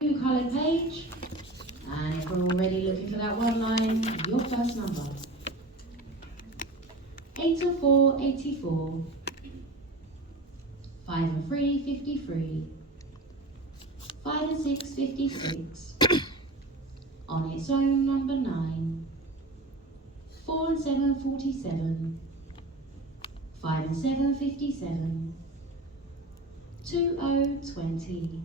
Blue coloured page, and if we're already looking for that one line, your first number. 8 and 4, 84. 5 and 3, 53. 5 and 6, 56. On its own, number 9. 4 and 7, 47. 5 and 7, 57. 2, 0, 20.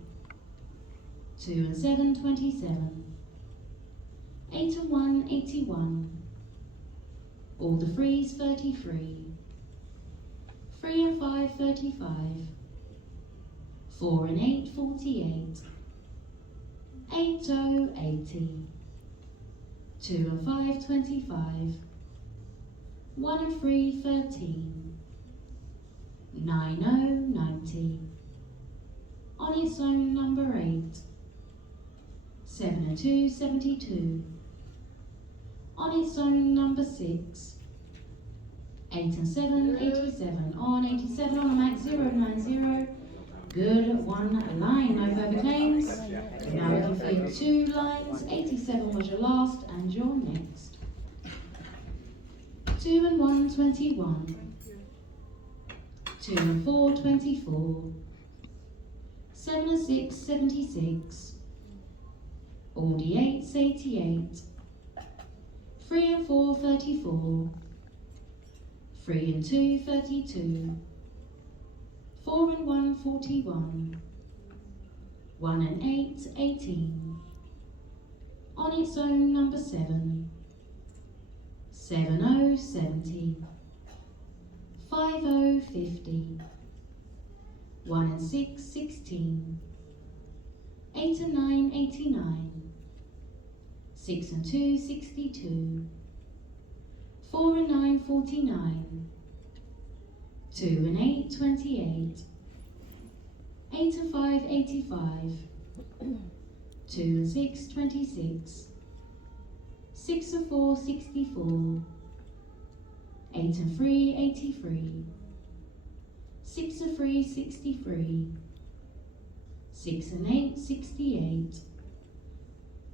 2 and 7, 27. 8 and 1, 81. All the threes, 33. 3 and 5, 35. 4 and 8, 48. 8, 0, 80. 2 and 5, 25. 1 and 3, 13. 9, 0, 90. On its own, number 8. 7 and 2, 72. On its own, number 6. 8 and 7, 87. On 87, on a max, 090. Good, one line, no further claims. Now looking for your 2 lines. 87 was your last, and your next. 2 and 1, 21. 2 and 4, 24. 7 and 6, 76. All the 8s, 88. 3 and 4, 34. 3 and 2, 32. 4 and 1, 41. 1 and 8, 18. On its own, number 7. 7, 0, 70. 5, 0, 50. 1 and 6, 16. 8 and 9, 89. 6 and 2, 62. 4 and 9, 49. 2 and 8, 28. 8 and 5, 85. 2 and 6, 26. 6 and 4, 64. 8 and 3, 83. 6 and 3, 63. 6 and 8, 68.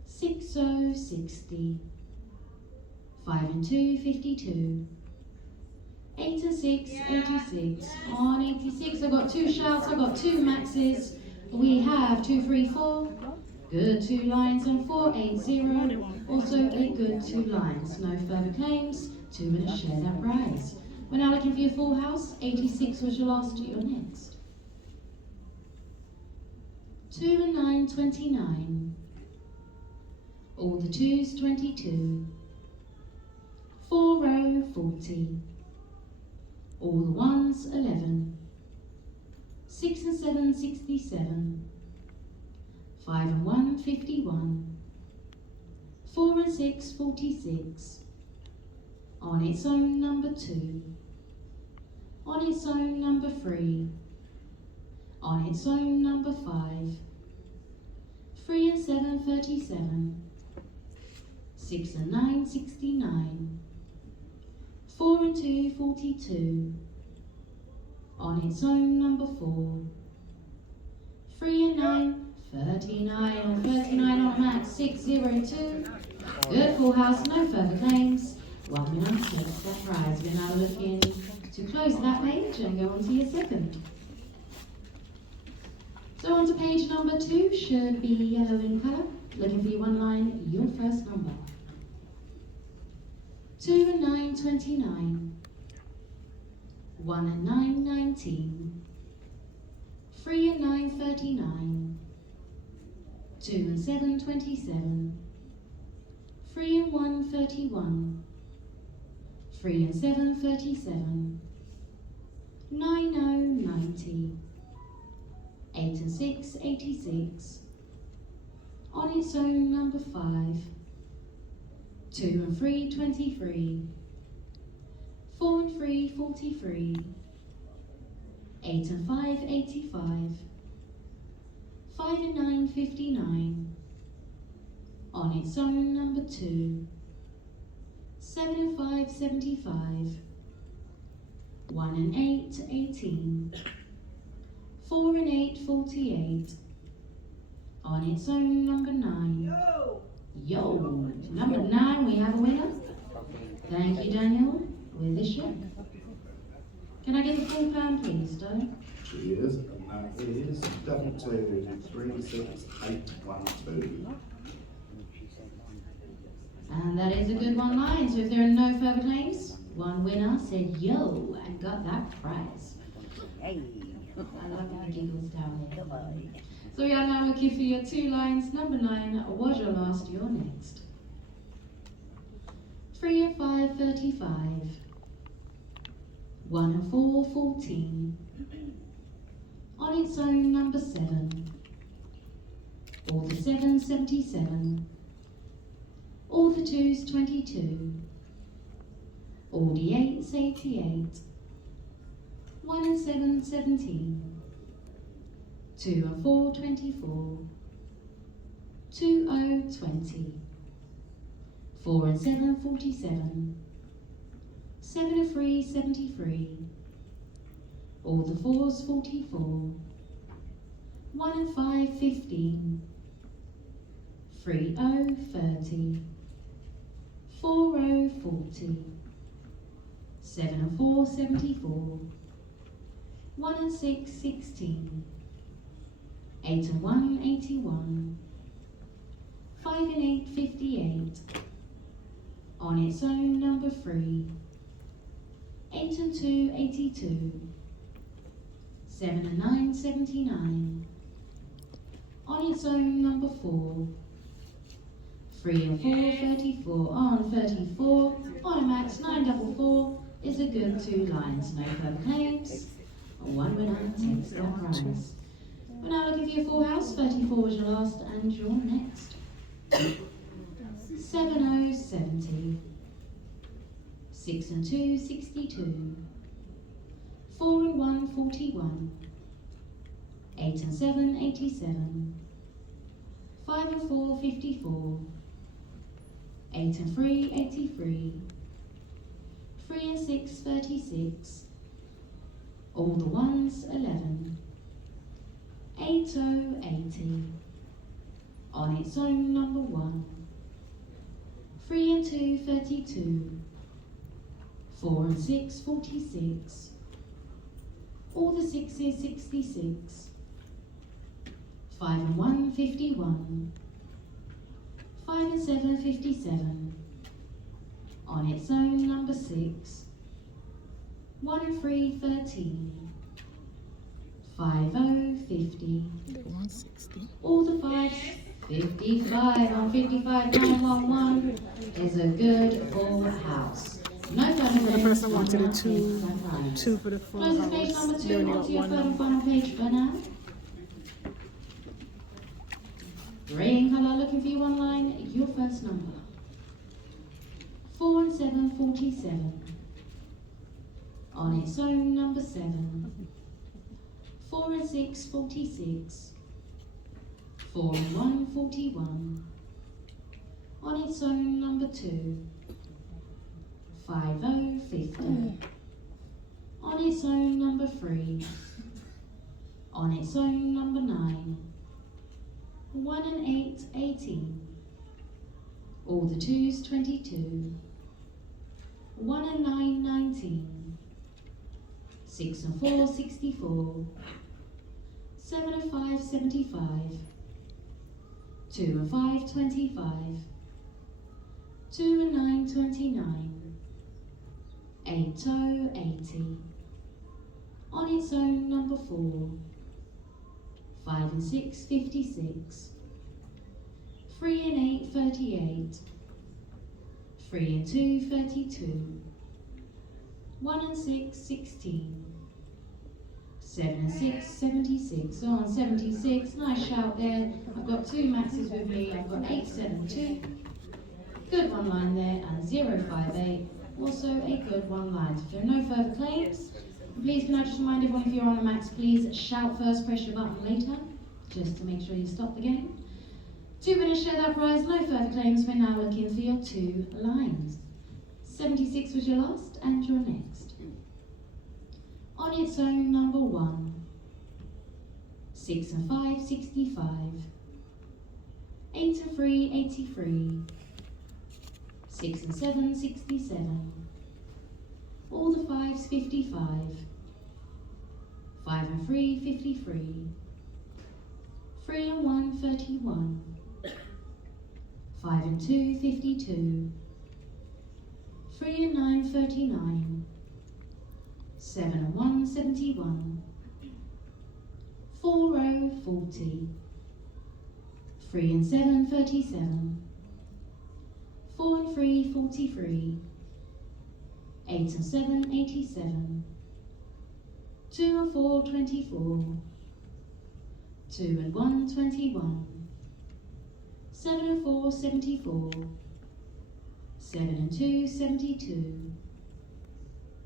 6, 0, 60. 5 and 2, 52. 8 and 6, 86. On 86, I've got 2 shouts, I've got 2 maxes. We have 2, 3, 4. Good, 2 lines, and 4, 8, 0. Also a good 2 lines. No further claims. 2 minutes, share that prize. We're now looking for your full house. 86 was your last, you're next. 2 and 9, 29. All the 2s, 22. 4, 0, 40. All the 1s, 11. 6 and 7, 67. 5 and 1, 51. 4 and 6, 46. On its own, number 2. On its own, number 3. On its own, number 5. 3 and 7, 37. 6 and 9, 69. 4 and 2, 42. On its own, number 4. 3 and 9, 39. And 39 on max, 602. Good, full house, no further claims. 1 minute, takes that prize. We're now looking to close that page and go on to your second. So on to page number 2, should be yellow in colour. Looking for your 1 line, your first number. 2 and 9, 29. 1 and 9, 19. 3 and 9, 39. 2 and 7, 27. 3 and 1, 31. 3 and 7, 37. 9, 0, 90. 8 and 6, 86. On its own, number 5. 2 and 3, 23. 4 and 3, 43. 8 and 5, 85. 5 and 9, 59. On its own, number 2. 7 and 5, 75. 1 and 8, 18. 4 and 8, 48. On its own, number 9. Yo! Number 9, we have a winner. Thank you, Daniel, with the ship. Can I get the full pound, please, Doe? Cheers, and that is 2236812. And that is a good one line. So if there are no further claims, one winner said yo and got that prize. Hey. I love the giggles down here. So we are now looking for your 2 lines. Number 9 was your last, your next. 3 and 5, 35. 1 and 4, 14. On its own, number 7. All the 7, 77. All the 2's, 22. All the 8's, 88. 1 and 7, 17. 2 and 4, 24. 2, 0, 20. 4 and 7, 47. 7 and 3, 73. All the 4's, 44. 1 and 5, 15. 3, 0, 30. 4, 0, 40. 7 and 4, 74. 1 and 6, 16. 8 and 1, 81. 5 and 8, 58. On its own, number 3. 8 and 2, 82. 7 and 9, 79. On its own, number 4. 3 and 4, 34. On 34, on a max 944 is a good 2 lines. No further claims. One winner takes the prize. We're now looking for your full house. 34 was your last and your next. 70, 70. 6 and 2, 62. 4 and 1, 41. 8 and 7, 87. 5 and 4, 54. 8 and 3, 83. 3 and 6, 36. All the 1's, 11. 80, 80. On its own, number 1. 3 and 2, 32. 4 and 6, 46. All the 6's, 66. 5 and 1, 51. 5 and 7, 57. On its own, number 6. 1 and 3, 13. 5, 0, 50. 160. All the 5's, 55. On 55, 911 is a good full house. No further The person wanted a claims, two for the full close page house. number 2, They only on got to your one third and number. final page for now. Grey in colour, looking for you one line, your first number. 4 and 7, 47. On its own, number 7. 4 and 6, 46. 4 and 1, 41. On its own, number 2. 5, 0, 50. On its own, number 3. On its own, number 9. 1 and 8, 18. All the 2's, 22. 1 and 9, 19. 6 and 4, 64. 7 and 5, 75. 2 and 5, 25. 2 and 9, 29. 8, 0, 80. On its own, number 4. 5 and 6, 56. 3 and 8, 38. 3 and 2, 32. 1 and 6, 16. 7 and 6, 76. On 76, nice shout there. I've got 2 maxes with me. I've got 872. Good one line there, and 058. Also a good one line. If there are no further claims, please can I just remind everyone, if you're on a max, please shout first, press your button later, just to make sure you stop the game. 2 winners share that prize, no further claims. We're now looking for your 2 lines. 76 was your last and your next. On its own, number 1. 6 and 5, 65. 8 and 3, 83. 6 and 7, 67. All the 5s, 55. 5 and 3, 53. 3 and 1, 31. 5 and 2, 52. 3 and 9, 39. 7 and 1, 71. 4 row, 40. 3 and 7, 37. 4 and 3, 43. 8 and 7, 87. 2 and 4, 24. 2 and 1, 21. 7 and 4, 74. 7 and 2, 72.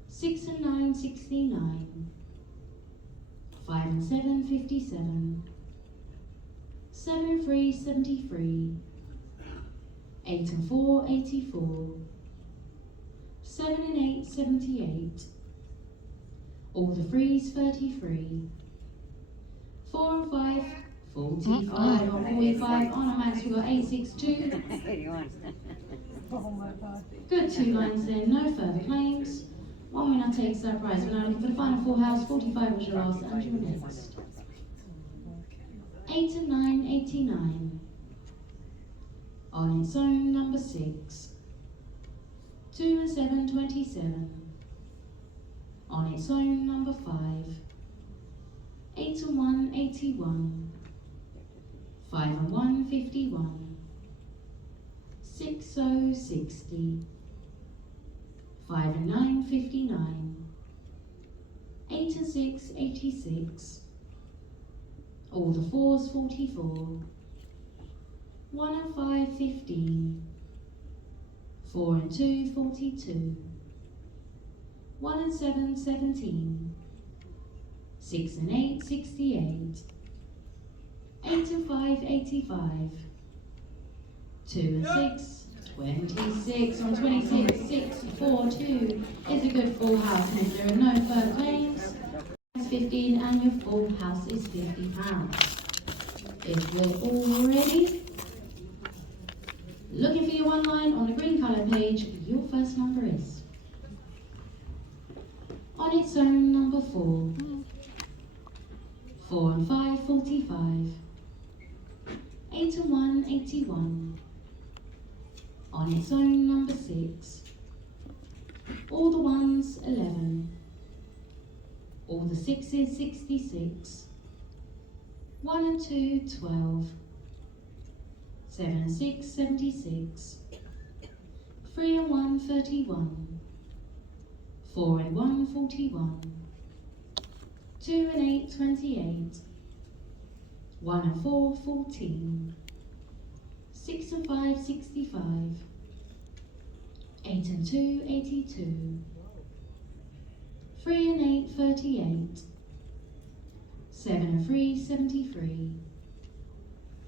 6 and 9, 69. 5 and 7, 57. 7 and 3, 73. 8 and 4, 84. 7 and 8, 78. All the 3s, 33. 4 and 5, 45. On 45, on a max, we've got 862. Good 2 lines then, no further claims. 1 winner takes that prize. We're now looking for the final full house. 45 was your last and your next. 8 and 9, 89. On its own, number 6. 2 and 7, 27. On its own, number 5. 8 and 1, 81. 5 and 1, 51. 6 0, 60. 5 and 9, 59. 8 and 6, 86. All the 4s, 44. 1 and 5, 15. 4 and 2, 42. 1 and 7, 17. 6 and 8, 68. 8 and 5, 85. 2 and 6, 26. On 26, 6, 4, 2 is a good full house. And if there are no further claims, it's 15 and your full house is £50. If we're all ready, looking for your 1 line on the green colour page, your first number is on its own, number 4. 4 and 5, 45. 8 and 1, 81. On its own, number 6. All the 1s, 11. All the 6s, 66. 1 and 2, 12. 7 and 6, 76. 3 and 1, 31. 4 and 1, 41. 2 and 8, 28. 1 and 4, 14. 6 and 5, 65. 8 and 2, 82. 3 and 8, 38. 7 and 3, 73.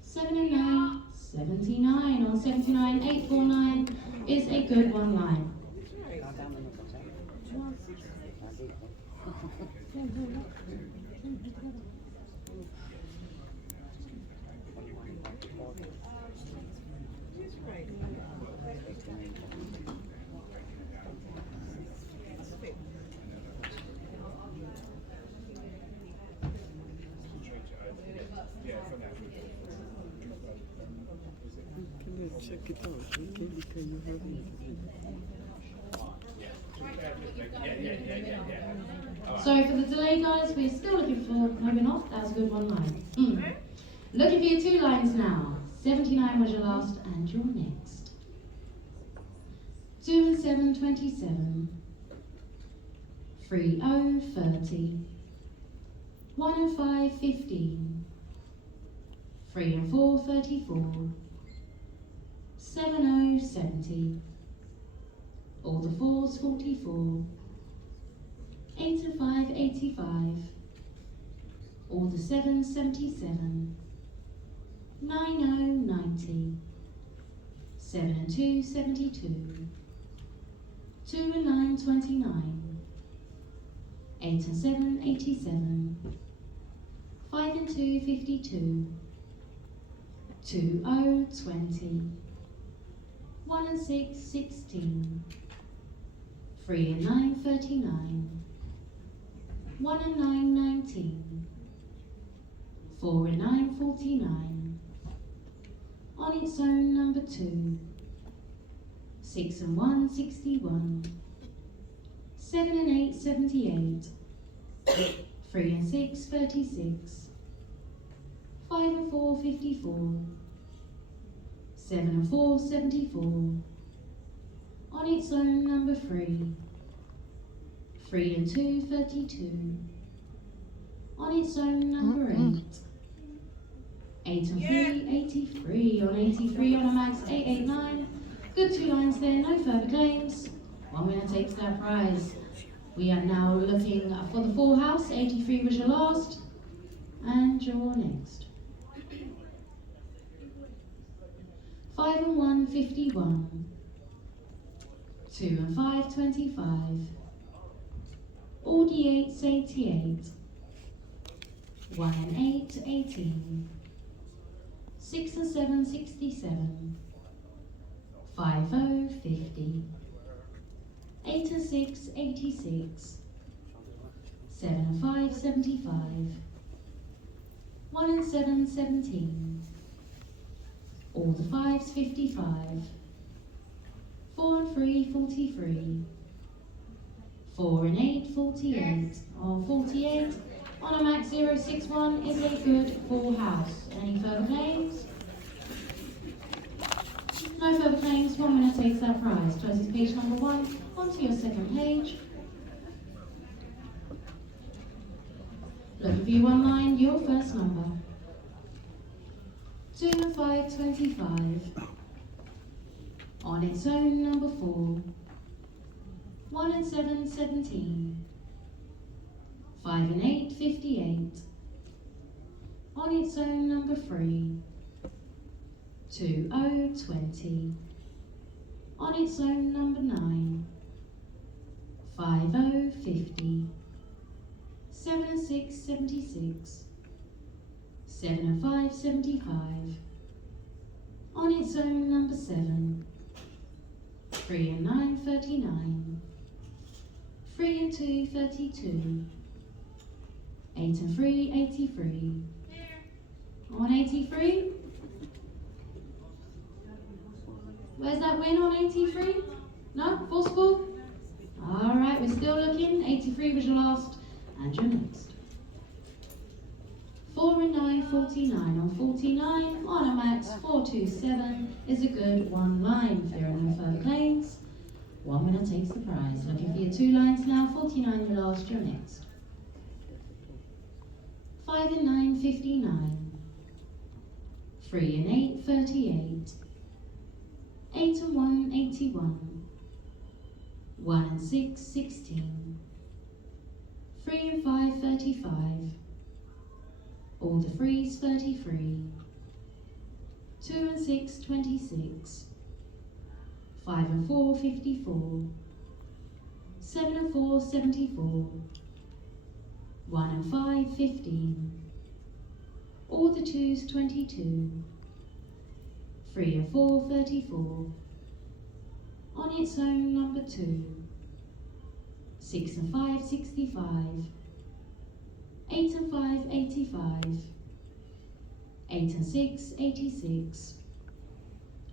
7 and 9, 79. On 79, 849 is a good 1 line. Check it out, okay? Because you have it. Sorry for the delay, guys. We're still looking for, maybe not, that was a good 1 line. Looking for your 2 lines now. 79 was your last and your next. 2 and 7, 27. 3 0, 30. 1 and 5, 15. 3 and 4, 34. 7 0, 70. All the 4s, 44. 8 and 5, 85. All the 7s, 77. 9 0, 90. 7 and 2, 72. 2 and 9, 29. 8 and 7, 87. 5 and 2, 52. 2, 0, 20. 1 and 6, 16. 3 and 9, 39. 1 and 9, 19. 4 and 9, 49. On its own, number 2. 6 and 1, 61. 7 and 8, 78. 3 and 6, 36. 5 and 4, 54. 7 and 4, 74. On its own, number 3. 3 and 2, 32. On its own, number 8. 8 and 3, 83. On 83, on a max, 889. Good 2 lines there, no further claims. One winner takes that prize. We are now looking for the full house. 83 was your last. And your next. 5 and 1, 51. 2 and 5, 25. All the 8s, 88. 1 and 8, 18. 6 and 7, 67. 5, 0, 50. 8 and 6, 86. 7 and 5, 75. 1 and 7, 17. All the 5s, 55. 4 and 3, 43. 4 and 8, 48. On 48, on a max 061 is a good full house. Any further claims? No further claims. One winner takes that prize. Closes page number 1. Onto your second page. Looking for you online, your first number. 2 and 5, 25. On its own, number 4. 1 and 7, 17. 5 and 8, 58. On its own, number 3. 2, 0, 20. On its own, number 9. 5, 0, 50. 7 and 6, 76. 7 and 5, 75. On its own, number 7. 3 and 9, 39. 3 and 2, 32. 8 and 3, 83. On 83? Where's that win on 83? No? Full score? Alright, we're still looking. 83 was your last, and your next. 4 and 9, 49. On 49, on a max, 427 is a good 1 line. If there are no further claims, one winner takes the prize. Looking for your 2 lines now. 49 your last, your next. 5 and 9, 59. 3 and 8, 38. 8 and 1, 81. 1 and 6, 16. 3 and 5, 35. All the 3s, 33. 2 and 6, 26. 5 and 4, 54. 7 and 4, 74. 1 and 5, 15. All the 2s, 22. 3 and 4, 34. On its own, number 2. 6 and 5, 65. 8 and 5, 85. 8 and 6, 86.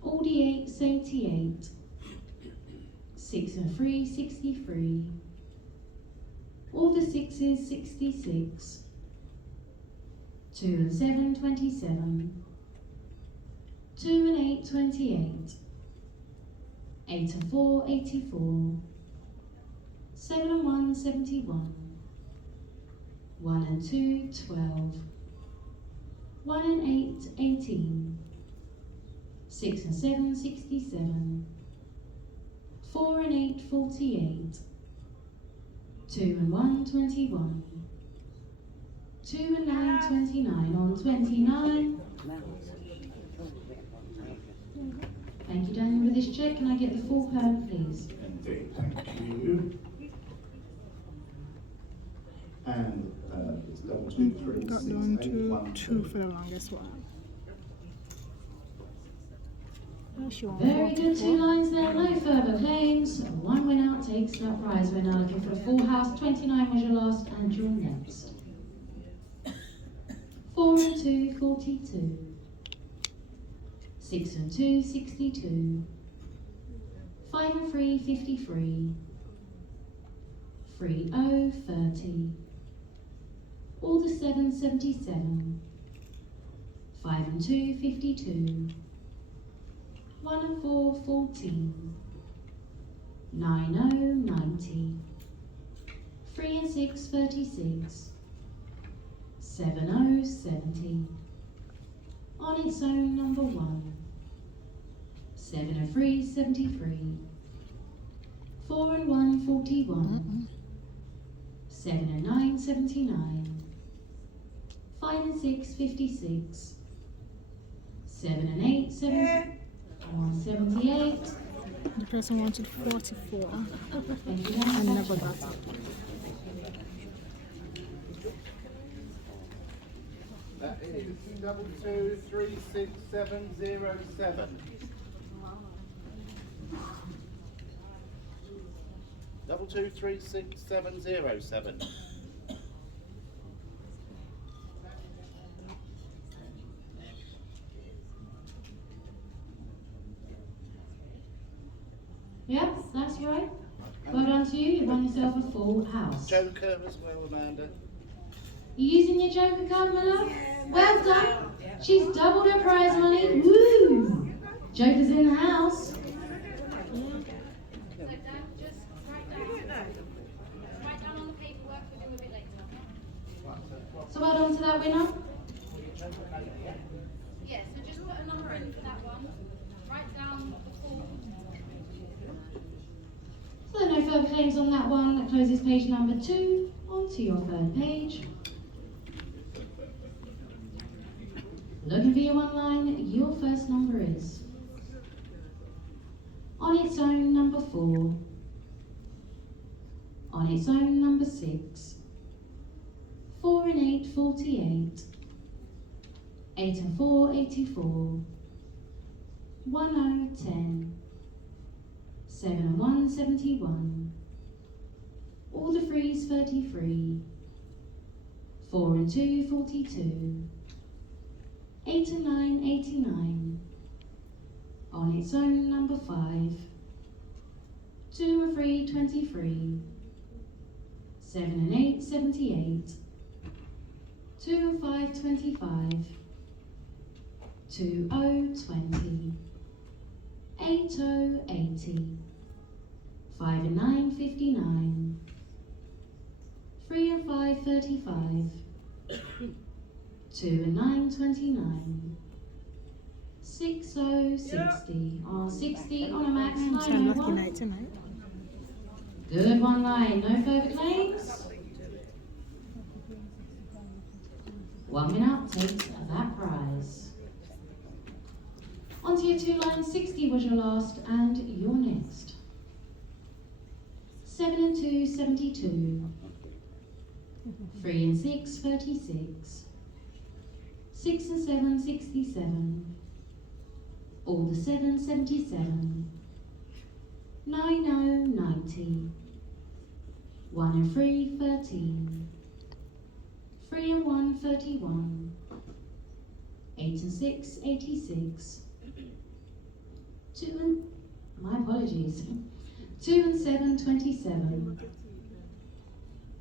All the 8s, 88. 6 and 3, 63. All the 6s, 66. 2 and 7, 27. 2 and 8, 28. 8 and 4, 84. 7 and 1, 71. 1 and 2, 12. 1 and 8, 18. 6 and 7, 67. 4 and 8, 48. 2 and 1, 21. 2 and 9, 29. On 29. Thank you, Daniel, with this check. Can I get the full code, please? Indeed, thank you. And it's double 2, 3, Got 6, down 8, to 1, 2 for the longest while. Oh, she won Very good, 2 44. lines there, no further claims. 1 winner takes that prize. We're now looking for the full house. 29 was your last and your next. 4 and 2, 42. 6 and 2, 62. 5 and 3, 53. 3, 0, 30. All the 7, 77. 5 and 2, 52. 1 and 4, 14. 9, 0, 90. 3 and 6, 36. 7, 0, 70. On its own, number 1. 7 and 3, 73. 4 and 1, 41. 7 and 9, 79. 5 and 6, 56. 7 and 8, 78. The person wanted 44 Thank you and very much. never got it. That is 22367707. 22367707. Yep, that's right. Well done to you. You've won yourself a full house. Joker as well, Amanda. You using your Joker card, my love? Well done. She's doubled her prize money. Woo! Joker's in the house. So Dan, just write down on the paperwork, we'll do a bit later. So well done to that winner. Yeah, so just put a number in for that one. Write down the full. So no further claims on that one. That closes page number 2. On to your third page. Looking for your 1 line, your first number is on its own, number 4. On its own, number 6. 4 and 8, 48. 8 and 4, 84. 1, 0, 10. 7 and 1, 71. All the 3's, 33. 4 and 2, 42. 8 and 9, 89. On its own, number 5. 2 and 3, 23. 7 and 8, 78. 2 and 5, 25. 2, 0, 20. 8, 0, 80. 5 and 9, 59. 3 and 5, 35. 2 and 9, 29. 6, 0, 60. Oh, 60 on a max. So 9, lucky 1. night tonight. Good 1 line. No further claims. 1 winner takes that prize. On to your 2 lines. 60 was your last and your next. 7 and 2, 72. 3 and 6, 36. 6 and 7, 67. All the 7, 77. 9, 0, 90. 1 and 3, 13. 3 and 1, 31. 8 and 6, 86. 2 and, my apologies. 2 and 7, 27.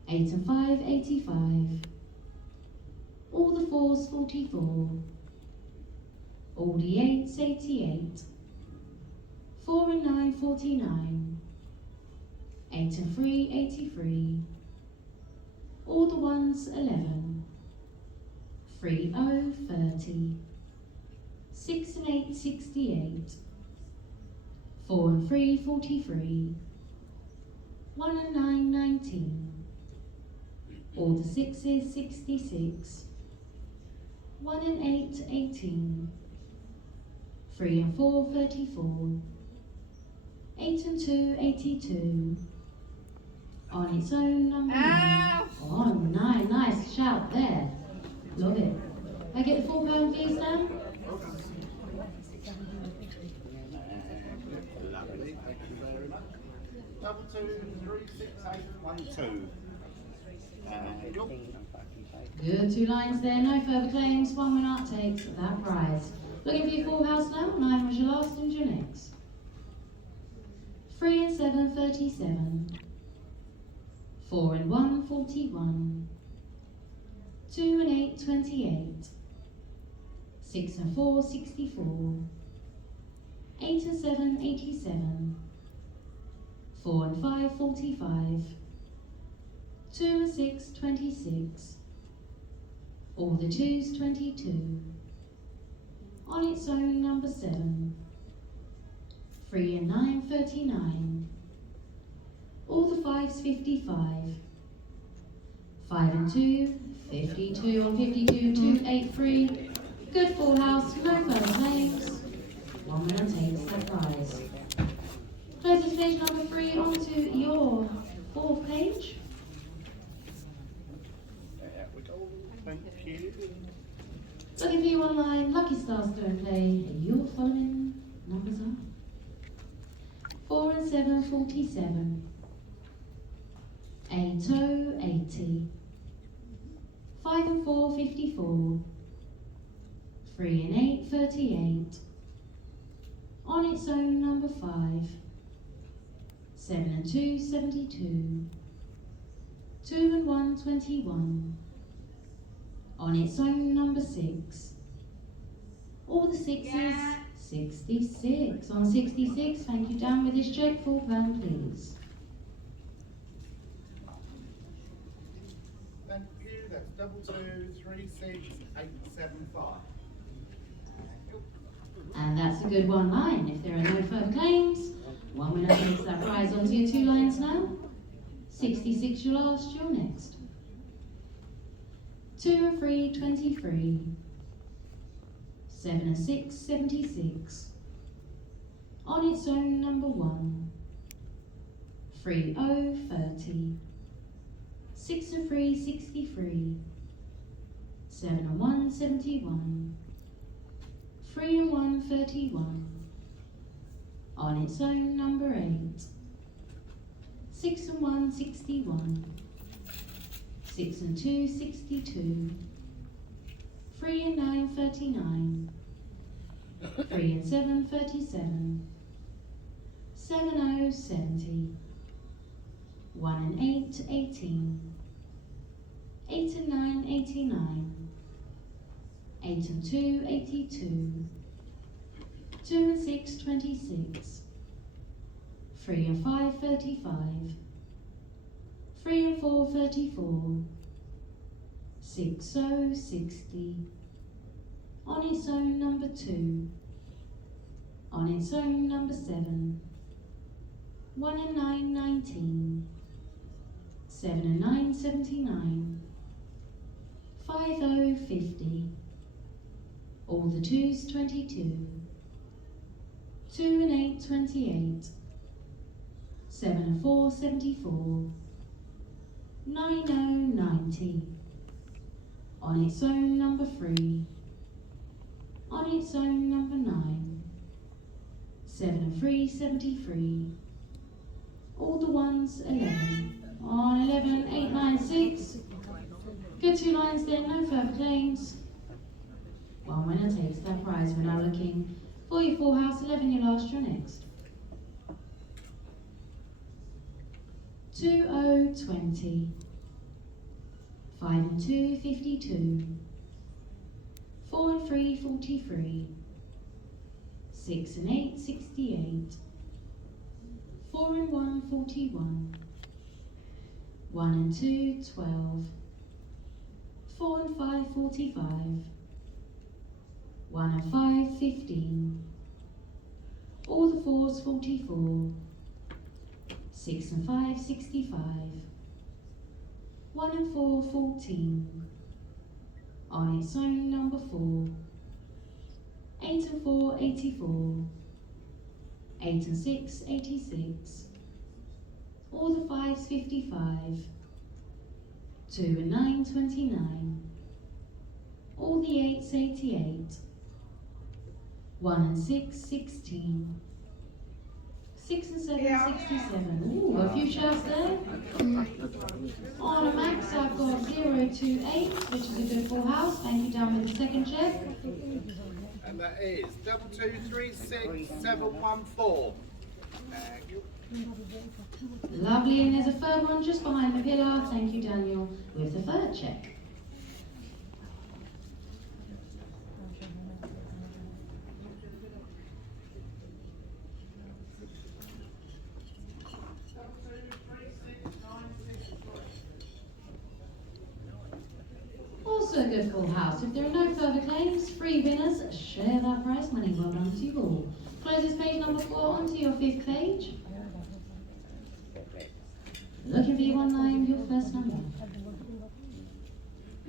8 and 5, 85. All the 4's, 44. All the 8's, 88. 4 and 9, 49. 8 and 3, 83. All the 1's, 11. 3, 0, 30. 6 and 8, 68. 4 and 3, 43. 1 and 9, 19. All the 6's, 66. 1 and 8, 18. 3 and 4, 34. 8 and 2, 82. On its own, number 9. Oh, 9. Nice shout there. Love it. I get the £4 fees now? double 23681 2. Good, 2 lines there, no further claims. 1 winner takes that prize. Looking for your full house now. 9 was your last and your next. 3 and 7, 37. 4 and 1, 41. 2 and 8, 28. 6 and 4, 64. 8 and 7, 87. 4 and 5, 45. 2 and 6, 26. All the 2s, 22. On its own, number 7. 3 and 9, 39. All the 5s, 55. 5 and 2, 52. On 52, 2, 8, 3. Good full house, no further claims. 1 winner takes that prize. Closing page number 3 onto your 4th page. There we go. Thank you. Looking for you online, Lucky Stars do and play. Your following numbers are 4 and 7, 47. 8, 80. 5 and 4, 54. 3 and 8, 38. On its own, number 5. 7 and 2, 72. 2 and 1, 21. On its own, number 6. All the 6s, 66. On 66, thank you, down with this check, £4, please. Thank you. That's double 23681 And that's a good 1 line. If there are no further claims, 1 winner takes that prize onto your 2 lines now. 66 your last, your next. 2 and 3, 23. 7 and 6, 76. On its own, number 1. 3, 30. 6 and 3, 63. 7 and 1, 71. 3 and 1, 31. On its own, number 8. 6 and 1, 61. 6 and 2, 62. 3 and 9, 39. 3 and 7, 37. 7, 70. 1 and 8, 18. 8 and 9, 89. 8 and 2, 82. 2 and 6, 26. 3 and 5, 35. 3 and 4, 34. 6, 60. On its own, number 2. On its own, number 7. 1 and 9, 19. 7 and 9, 79. 5, 50. All the 2s, 22. 2 and 8, 28. 7 and 4, 74. 9, 90. On its own, number 3. On its own, number 9. 7 and 3, 73. All the 1s, 11. On 11, 8, 9, 6. Good 2 lines there, no further claims. 1 winner takes that prize. We're now looking for your full house, 11 your last, your next. 2, 20. 5 and 2, 52. 4 and 3, 43. 6 and 8, 68. 4 and 1, 41. 1 and 2, 12. 4 and 5, 45. 1 and 5, 15. All the 4s, 44. 6 and 5, 65. 1 and 4, 14. On its own, number 4. 8 and 4, 84. 8 and 6, 86. All the 5s, 55. 2 and 9, 29. All the 8s, 88. 1 and 6, 16. 6 and 7, 67. Ooh, a few shouts there. On a max, I've got 0 to 8, which is a good full house. Thank you, down with the second check. And that is 2236714. Thank you. Lovely, and there's a third one just behind the pillar. Thank you, Daniel, with the third check. Also a good full house. If there are no further claims, free winners share that prize money. Well done to you all. Closes page number 4 onto your 5th page. Looking for your 1 line, your first number.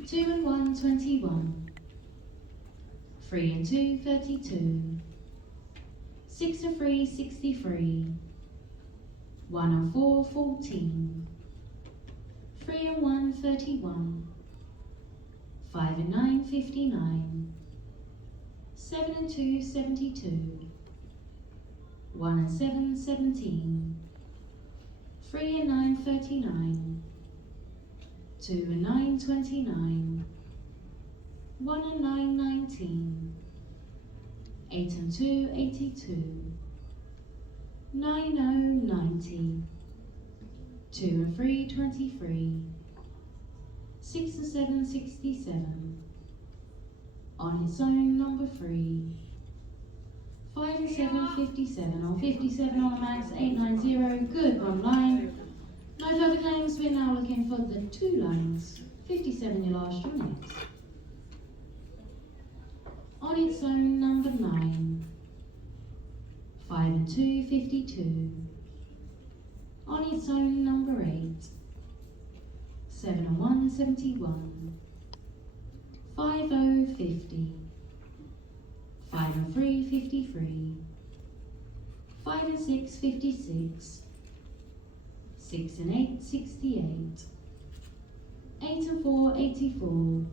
2 and 1, 21. 3 and 2, 32. 6 and 3, 63. 1 and 4, 14. 3 and 1, 31. 5 and 9, 59. 7 and 2, 72. 1 and 7, 17. 3 and 9, 39. 2 and 9, 29. 1 and 9, 19. 8 and 2, 82. 9, 0, 90. 2 and 3, 23. 6 and 7, 67. On its own, number 3. 5 and 7, 57. On 57 on a max, 890. Good, 1 line. No further claims, we're now looking for the 2 lines. 57, your last, your next. On its own, number 9. 5 and 2, 52. On its own, number 8. 7 and 1, 71. 5, 0, 50. 5 and 3, 53. 5 and 6, 56. 6 and 8, 68. 8 and 4, 84.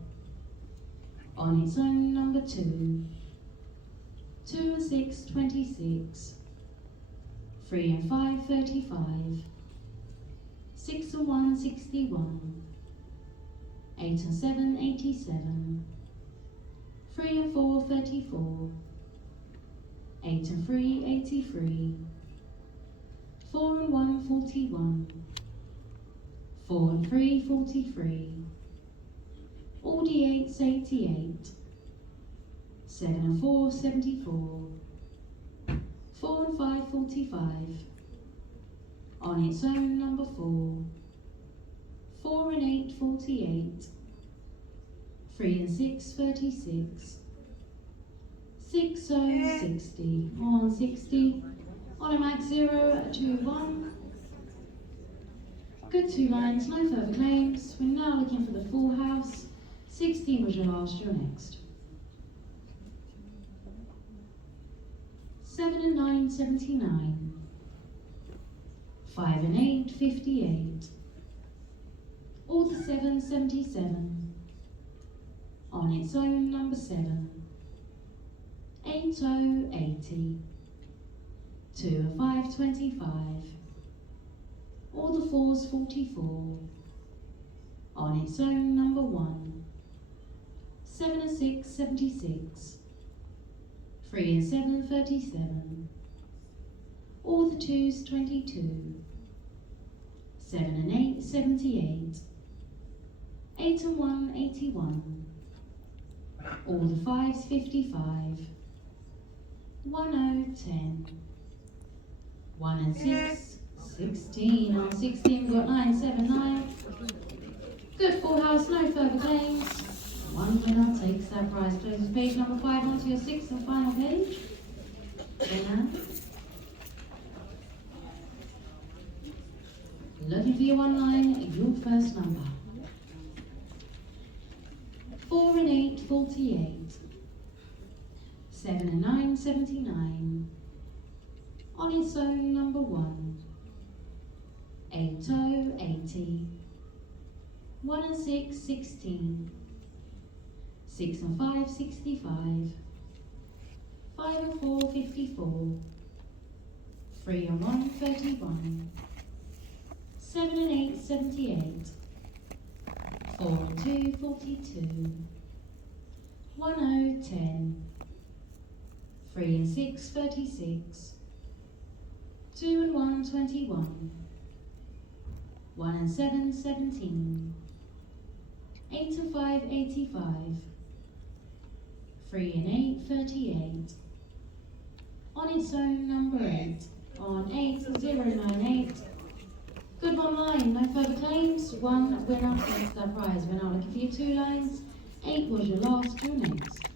On its own, number 2. 2 and 6, 26. 3 and 5, 35. 6 and 1, 61. 8 and 7, 87. 3 and 4, 34. 8 and 3, 83. 4 and 1, 41. 4 and 3, 43. All D8s, 88. 7 and 4, 74. 4 and 5, 45. On its own, number 4. 4 and 8, 48. 3 and 6, 36. 6, 0, 60. On 60. On a max 0, 2, 1. Good 2 lines, no further claims. We're now looking for the full house. 16 was your last, your next. 7 and 9, 79. 5 and 8, 58. All the 7, 77. On its own, number 7. 8, 0, 80. 2 and 5, 25. All the 4s, 44. On its own, number 1. 7 and 6, 76. 3 and 7, 37. All the 2s, 22. 7 and 8, 78. 8 and 1, 81. All the 5s, 55. 1, 0, 10. 1 and 6, 16. On 16 we've got 9, 7, 9. Good full house, no further claims. 1 winner takes that prize. Closes page number 5 onto your 6th and final page. Winner. Looking for your 1 line, your first number. 4 and 8, 48. 7 and 9, 79. On its own, number 1. 8, 0, 80. 1 and 6, 16. 6 and 5, 65. 5 and 4, 54. 3 and 1, 31. 7 and 8, 78. 4 and 2, 42. 1, 0, 10. 3 and 6, 36. 2 and 1, 21. 1 and 7, 17. 8 and 5, 85. 3 and 8, 38. On its own, number 8. On 8098. Good one line, no further claims. One winner takes that prize. We're now looking for your 2 lines. 8 was your last, your next.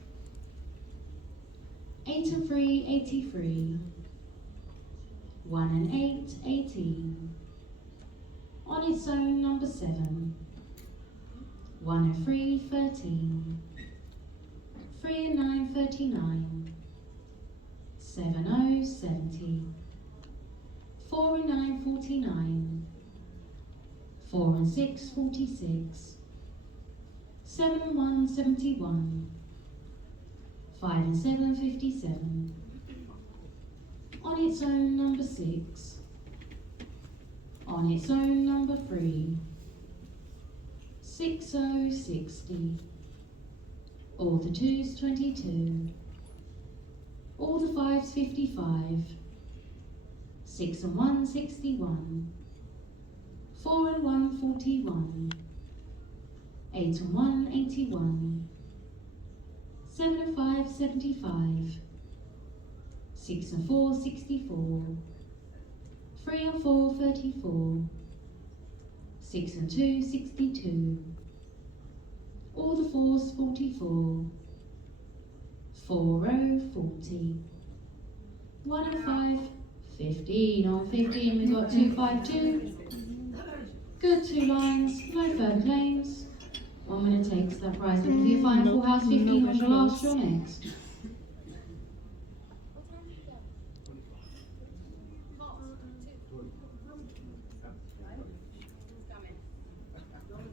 8 and 3, 83. 1 and 8, 18. On its own, number 7. 1 and 3, 13. 3 and 9, 39. 7, 0, 70. 4 and 9, 49. 4 and 6, 46. 7 and 1, 71. 5 and 7, 57. On its own, number 6. On its own, number 3. 6, 0, 60. All the 2s, 22. All the 5s, 55. 6 and 1, 61. 4 and 1, 41. 8 and 1, 81. 7 and 5, 75. 6 and 4, 64. 3 and 4, 34. 6 and 2, 62. All the 4s, 44. 4, 0, 40. 1 and 5, 15. On 15 we've got 252. Good 2 lines, no further claims. 1 winner takes that prize. Looking for your final full house. 15 was your last, your next.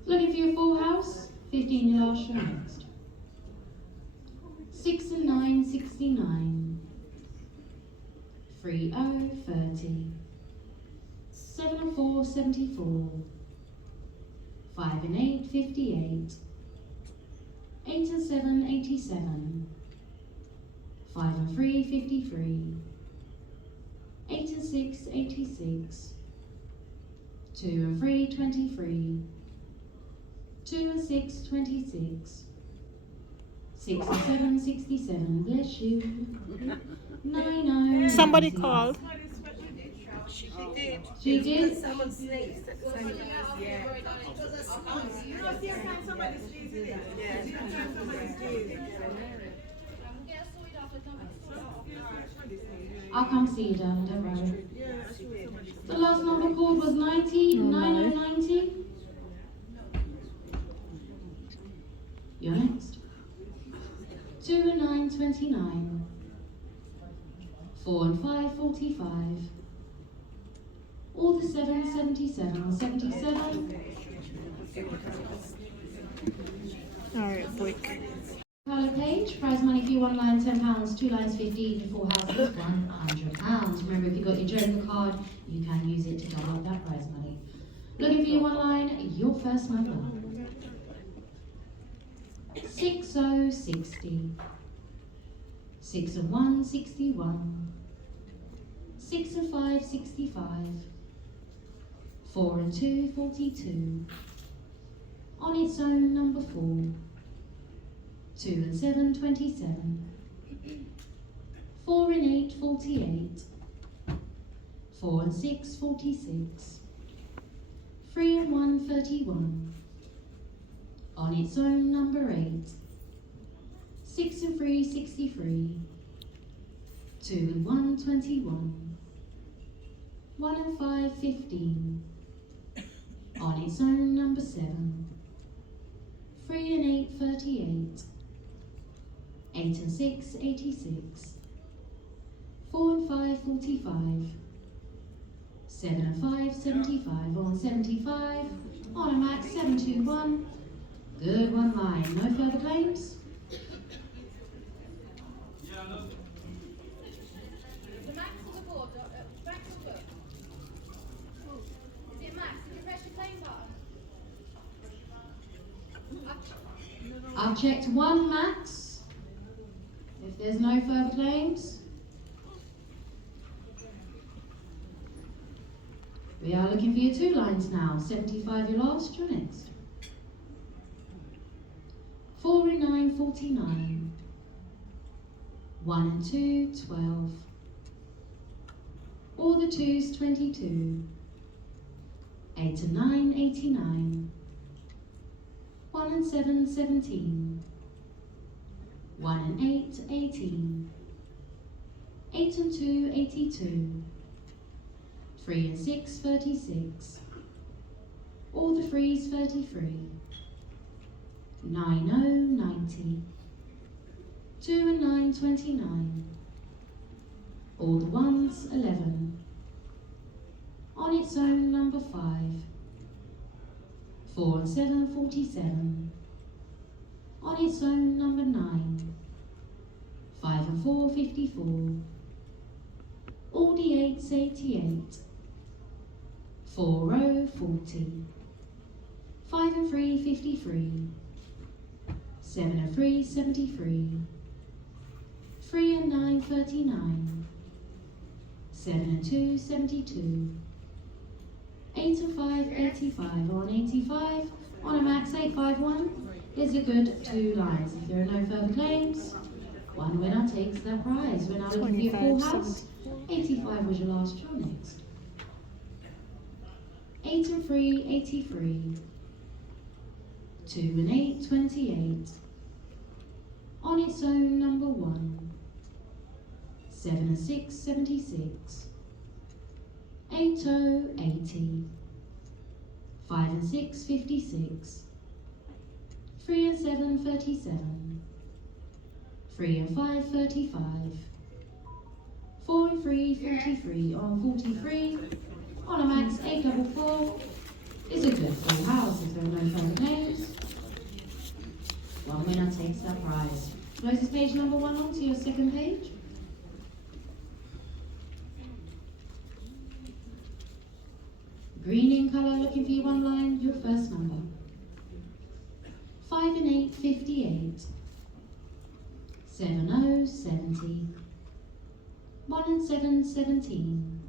Looking for your full house. 15 your last, your next. 6 and 9, 69. 3, 0, 30. 7 and 4, 74. 5 and 8, 58. 8 and 7, 87. 5 and 3, 53. 8 and 6, 86. 2 and 3, 23. 2 and 6, 26. 6 and 7, 67. Bless you. 9, 0. Somebody 90. called. She did? I'll come see you, darling, don't worry. The last number called was 90, 9090. You're next. 2 and 9, 29. 4 and 5, 45. All the 7, 77, 77. Alright, Blake. Colour page, prize money for you, 1 line £10, 2 lines 15, 4 houses £100. Remember, if you've got your Joker card, you can use it to double up that prize money. Looking for your 1 line, your first number. 6, 0, 60. 6 and 1, 61. 6 and 5, 65. 4 and 2, 42. On its own, number 4. 2 and 7, 27. 4 and 8, 48. 4 and 6, 46. 3 and 1, 31. On its own, number 8. 6 and 3, 63. 2 and 1, 21. 1 and 5, 15. On its own, number 7. 3 and 8, 38. 8 and 6, 86. 4 and 5, 45. 7 and 5, 75. On 75. On a max, 721. Good 1 line. No further claims? The max on the board, max I've checked one max. If there's no further claims, we are looking for your 2 lines now. 75 your last, your next. 4 and 9, 49. 1 and 2, 12. All the 2s, 22. 8 and 9, 89. 1 and 7, 17. 1 and 8, 18. 8 and 2, 82. 3 and 6, 36. All the 3s, 33. 9, 0, 90. 2 and 9, 29. All the 1s, 11. On its own, number 5. 4 and 7, 47. On its own, number 9. 5 and 4, 54. All the 8s, 88. 4, 0, 40. 5 and 3, 53. 7 and 3, 73. 3 and 9, 39. 7 and 2, 72. 8 and 5, 85. On 85, on a max 851 is a good 2 lines. If there are no further claims, one winner takes that prize. We're now looking for your full house. 85 was your last, your next. 8 and 3, 83. 2 and 8, 28. On its own, number 1. 7 and 6, 76. 8, 0, 80. 5 and 6, 56. 3 and 7, 37. 3 and 5, 35. 4 and 3, 43. On 43, on a max 844 is a good full house. If there are no further names, one winner takes that prize. Closes page number 1 on to your second page. Green in colour, looking for your 1 line, your first number. 5 and 8, 58. 7, 0, 70. 1 and 7, 17.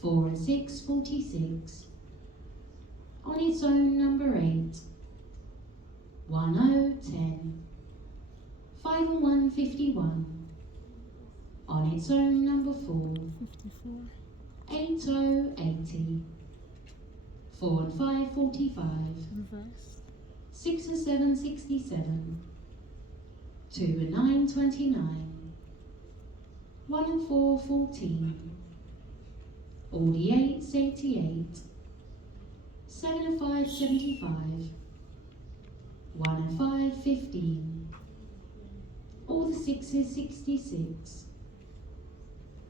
4 and 6, 46. On its own, number 8. 1, 0, 10. 5 and 1, 51. On its own, number 4. 8, 0, 80. 4 and 5, 45. 6 and 7, 67. 2 and 9, 29. 1 and 4, 14. All the 8s, 88. 7 and 5, 75. 1 and 5, 15. All the 6s, 66.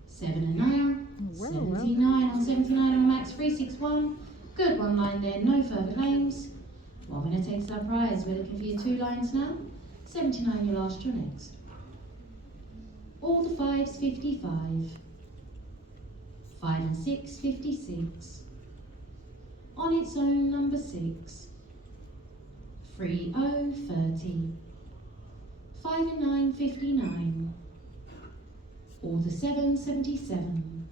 7 and 9, 79. On 79 on a max 361. Good 1 line there, no further claims. One winner takes that prize. We're looking for your 2 lines now. 79 your last, your next. All the 5s, 55. 5 and 6, 56. On its own, number 6. 3, 0, 30. 5 and 9, 59. All the 7, 77.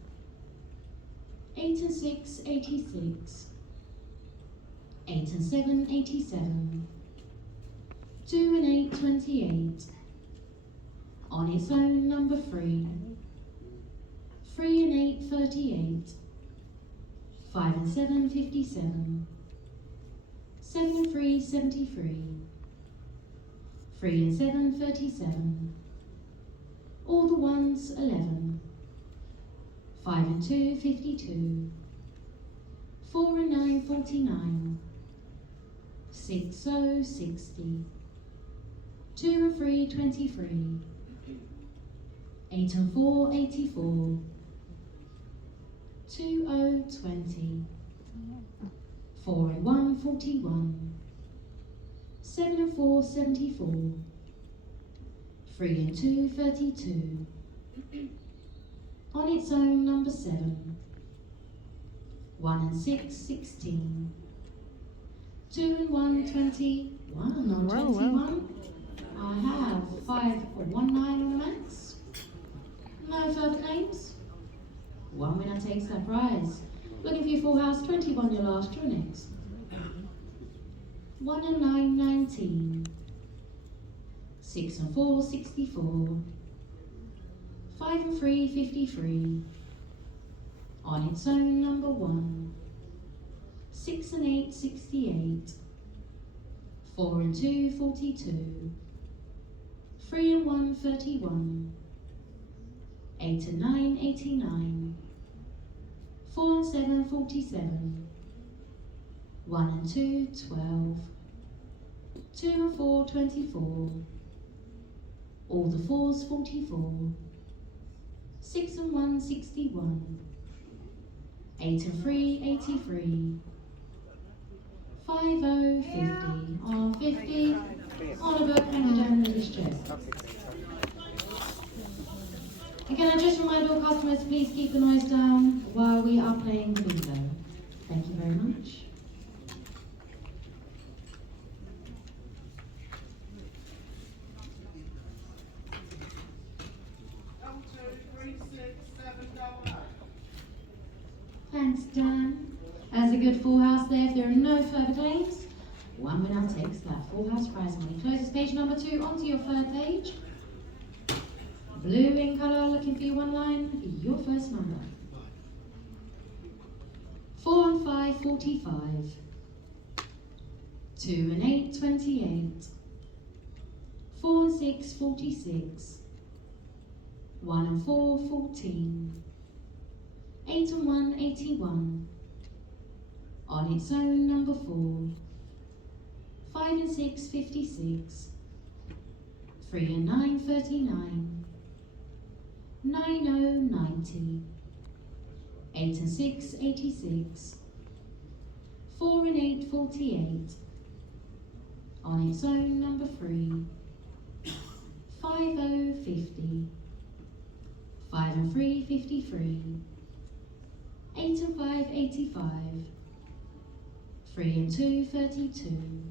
8 and 6, 86. 8 and 7, 87. 2 and 8, 28. On its own, number 3. 3 and 8, 38. 5 and 7, 57. 7 and 3, 73. 3 and 7, 37. All the 1s, 11. 5 and 2, 52. 4 and 9, 49. 6, 0, 60. 2 and 3, 23. 8 and 4, 84. 2, 0, 20. 4 and 1, 41. 7 and 4, 74. 3 and 2, 32. On its own, number 7. 1 and 6, 16. 2 and 1, 21 on Wow, 21. I have 5 or 1 9 on the max. No further claims. One winner takes that prize. Looking for your full house, 21 your last, your next. 1 and 9, 19. 6 and 4, 64. 5 and 3, 53. On its own, number 1. 6 and 8, 68. 4 and 2, 42. 3 and 1, 31. 8 and 9, 89. 4 and 7, 47. 1 and 2, 12. 2 and 4, 24. All the 4s, 44. 6 and 1, 61. 8 and 3, 83. 5 0, 50. On 50. On a book and a gentleman with his chest. Again, I just remind all customers, please keep the noise down while we are playing the bingo. Thank you very much. Thanks, Dan. As a good full house there, if there are no further claims, one winner takes that full house prize money. Closes page number 2 onto your third page. Blue in colour, looking for your 1 line, your first number. 4 and 5, 45. 2 and 8, 28. 4 and 6, 46. 1 and 4, 14. 8 and 1, 81. On its own, number 4. 5 and 6, 56. 3 and 9, 39. 9 0, 90. 8 and 6, 86. 4 and 8, 48. On its own, number 3. 5 0, 50. 5 and 3, 53. 8 and 5, 85. 3 and 2, 32.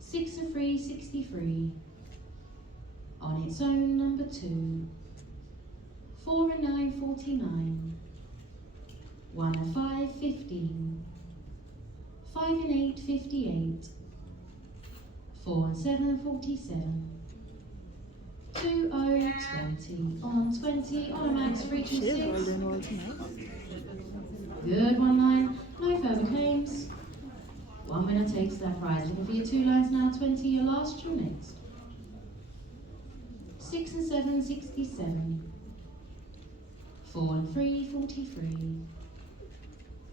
6 and 3, 63. On its own, number 2. 4 and 9, 49. 1 and 5, 15. 5 and 8, 58. 4 and 7, 47. 2 0, 20. On 20, on a max for each of Shit, 6. well then was nice. Good 1 line, no further claims. One winner takes that prize. Looking for your 2 lines now, 20 your last, your next. 6 and 7, 67. 4 and 3, 43.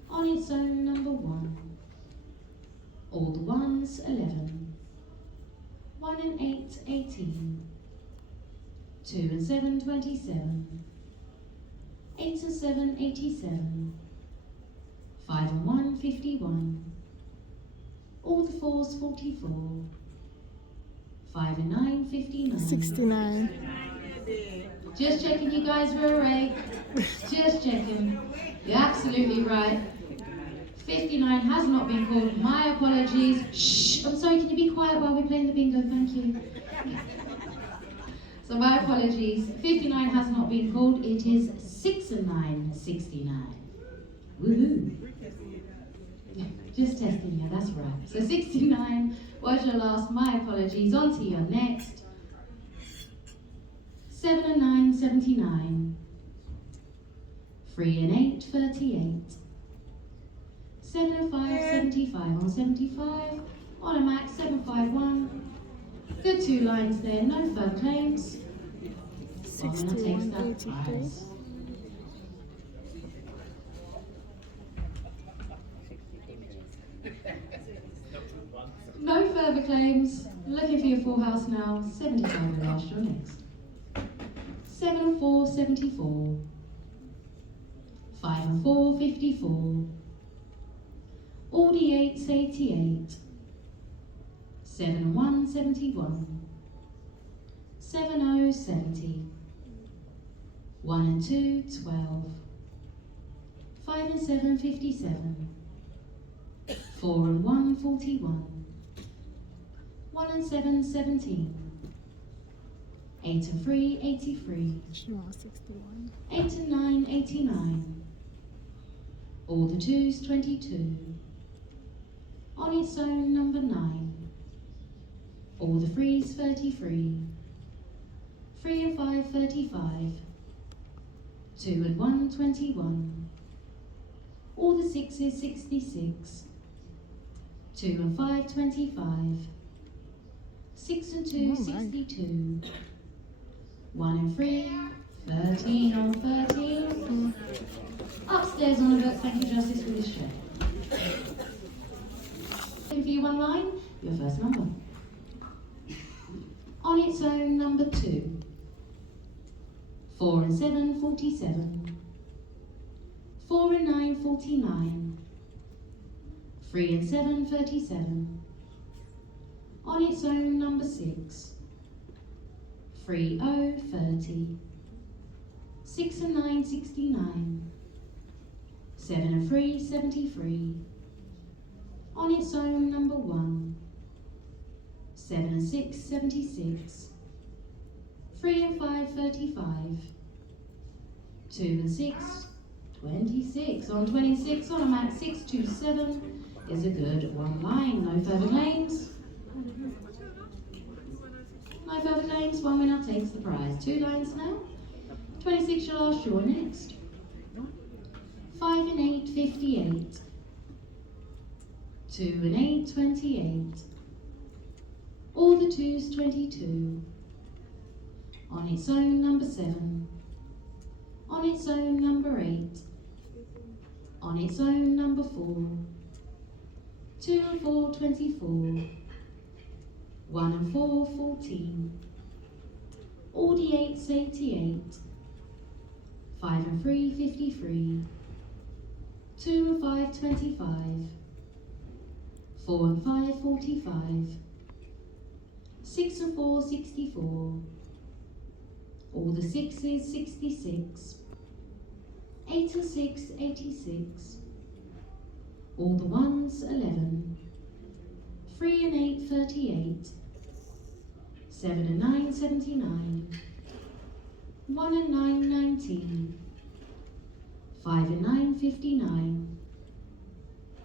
On its own, number 1. All the 1s, 11. 1 and 8, 18. 2 and 7, 27. 8 and 7, 87. 5 and 1, 51. All the 4s, 44. 5 and 9, 59. 69. Just checking you guys were right. Just checking. You're absolutely right. 59 has not been called. My apologies. Shh. I'm sorry, can you be quiet while we're playing the bingo? Thank you. So my apologies. 59 has not been called. It is 6 and 9, 69. Woohoo. Just testing you, that's right. So 69 was your last. My apologies. On to your next. 7 and 9, 79. 3 and 8, 38. 7 and 5, 75. On 75. On a max, 751. Good 2 lines there, no further claims. I'm going to take that 61, prize. No further claims. Looking for your full house now. 75 the last, your next. 7 and 4, 74. 5 and 4, 54. All the 8s, 88. 7 and 1, 71. 7 0, 70. 1 and 2, 12. 5 and 7, 57. 4 and 1, 41. 1 and 7, 17. 8 and 3, 83. She wants 61. 8 and 9, 89. All the 2s, 22. On its own, number 9. All the 3s, 33. 3 and 5, 35. 2 and 1, 21. All the 6s, 66. 2 and 5, 25. 6 and 2, Oh, my. 62. 1 and 3, 13 on 13. Upstairs on the book, thank you Justice for this show. Give you one line, your first number. On its own, number 2. 4 and 7, 47. 4 and 9, 49. 3 and 7, 37. On its own, number 6. 3, 0, 30. 6 and 9, 69. 7 and 3, 73. On its own, number 1. 7 and 6, 76. 3 and 5, 35. 2 and 6, 26. On 26, on a max 627 is a good one line. No further claims. No further claims. One winner takes the prize. 2 lines now. 26 your last, you're next. 5 and 8, 58. 2 and 8, 28. All the 2s, 22. On its own, number 7. On its own, number 8. On its own, number 4. 2 and 4, 24. 1 and 4, 14. All the 8s, 88. 5 and 3, 53. 2 and 5, 25. 4 and 5, 45. 6 and 4, 64. All the 6s, 66. 8 and 6, 86. All the 1s, 11. 3 and 8, 38. 7 and 9, 79. 1 and 9, 19. 5 and 9, 59.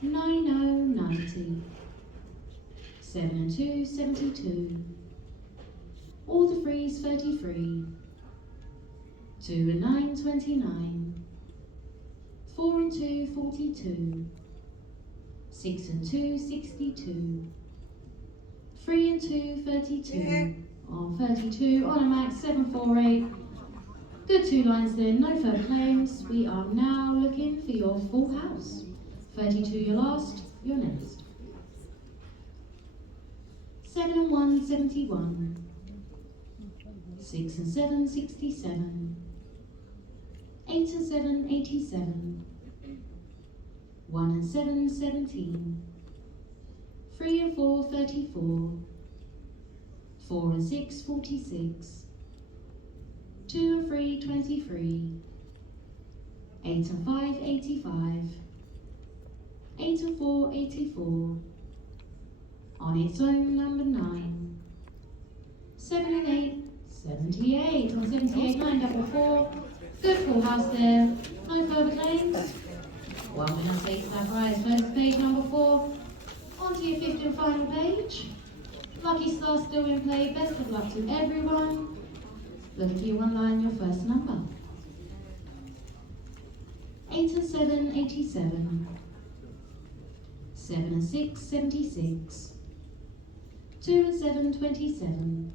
9, 0, 90. 7 and 2, 72. All the 3s, 33. 2 and 9, 29. 4 and 2, 42. 6 and 2, 62. 3 and 2, 32. On 32, on a max 748. Good 2 lines then, no further claims. We are now looking for your full house. 32 your last, your next. 7 and 1, 71. 6 and 7, 67. 8 and 7, 87. 1 and 7, 17. 3 and 4, 34. 4 and 6, 46. 2 and 3, 23. 8 and 5, 85. 8 and 4, 84. On its own, number 9. 7 and 8, 78. On 78, 9, double 4. Good full house there. No further claims. One winner takes that prize. First page number 4. On to your 5th and final page. Lucky star still in play. Best of luck to everyone. Looking for your one line, your first number. 8 and 7, 87. 7 and 6, 76. 2 and 7, 27.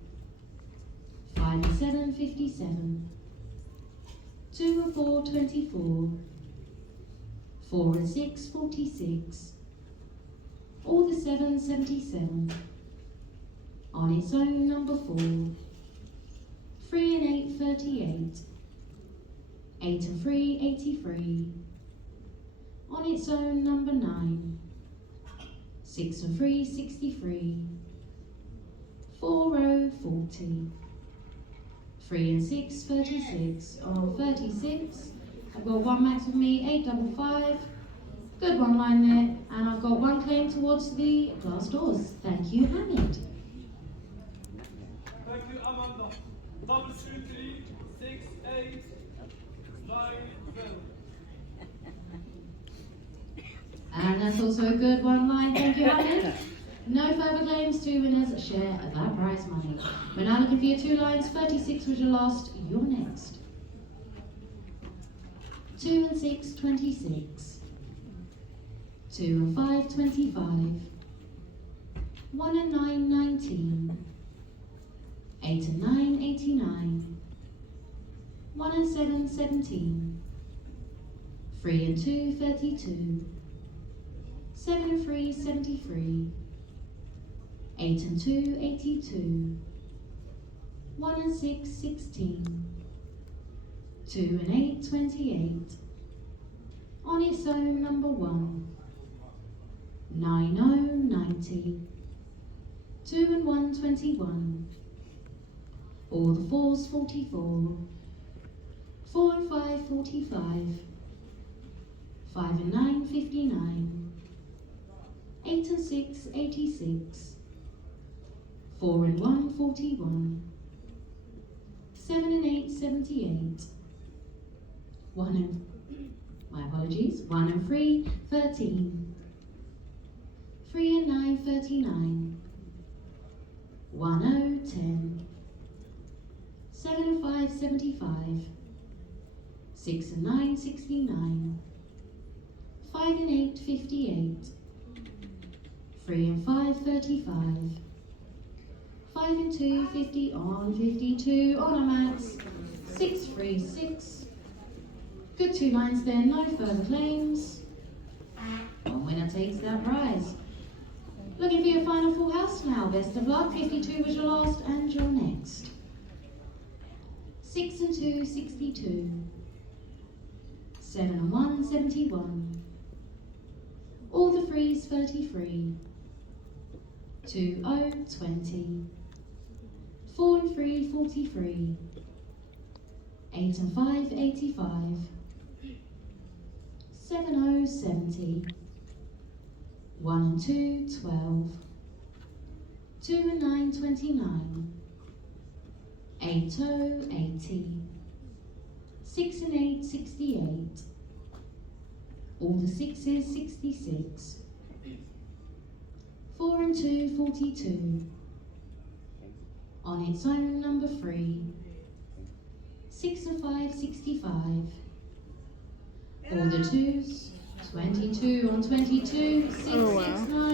5 and 7, 57. 2 and 4, 24. 4 and 6, 46. All the 7, 77. On its own, number 4. 3 and 8, 38. 8 and 3, 83. On its own, number 9. 6 and 3, 63. 4, 0, 40. 3 and 6, 36. On 36, I've got one max with me, 8 double 5. Good one line there. And I've got one claim towards the glass doors. Thank you, Hamid. Thank you, Amanda. 333 6890. And that's also a good one line. Thank you, Hamid. No further claims, 2 winners share of that prize money. We're now looking for your 2 lines. 36 was your last. You're next. 2 and 6, 26. 2 and 5, 25. 1 and 9, 19. 8 and 9, 89. 1 and 7, 17. 3 and 2, 32. 7 and 3, 73. 8 and 2, 82. 1 and 6, 16. 2 and 8, 28. On its own, number 1. 9, 0, 90. 2 and 1, 21. All the 4s, 44. 4 and 5, 45. 5 and 9, 59. 8 and 6, 86. 4 and 1, 41. 7 and 8, 78. 1 and, my apologies, 1 and 3, 13. 3 and 9, 39. 1, 0, 10. 7 and 5, 75. 6 and 9, 69. 5 and 8, 58. 3 and 5, 35. 5 and 2, 50 on, 52 on a max. 6, 3, 6. Good 2 lines there, no further claims. One winner takes that prize. Looking for your final full house now. Best of luck. 52 was your last and your next. 6 and 2, 62. 7 and 1, 71. All the 3s, 33. 2, 0, 20. 4 and 3, 43. 8 and 5, 85. 7, 0, 70. 1 and 2, 12. 2 and 9, 29. 8, 0, 80. 6 and 8, 68. All the 6s, 66. 4 and 2, 42. On its own, number 3. 6 and 5, 65. All the 2s, 22 on 22, 6, Oh, wow. 6, 9.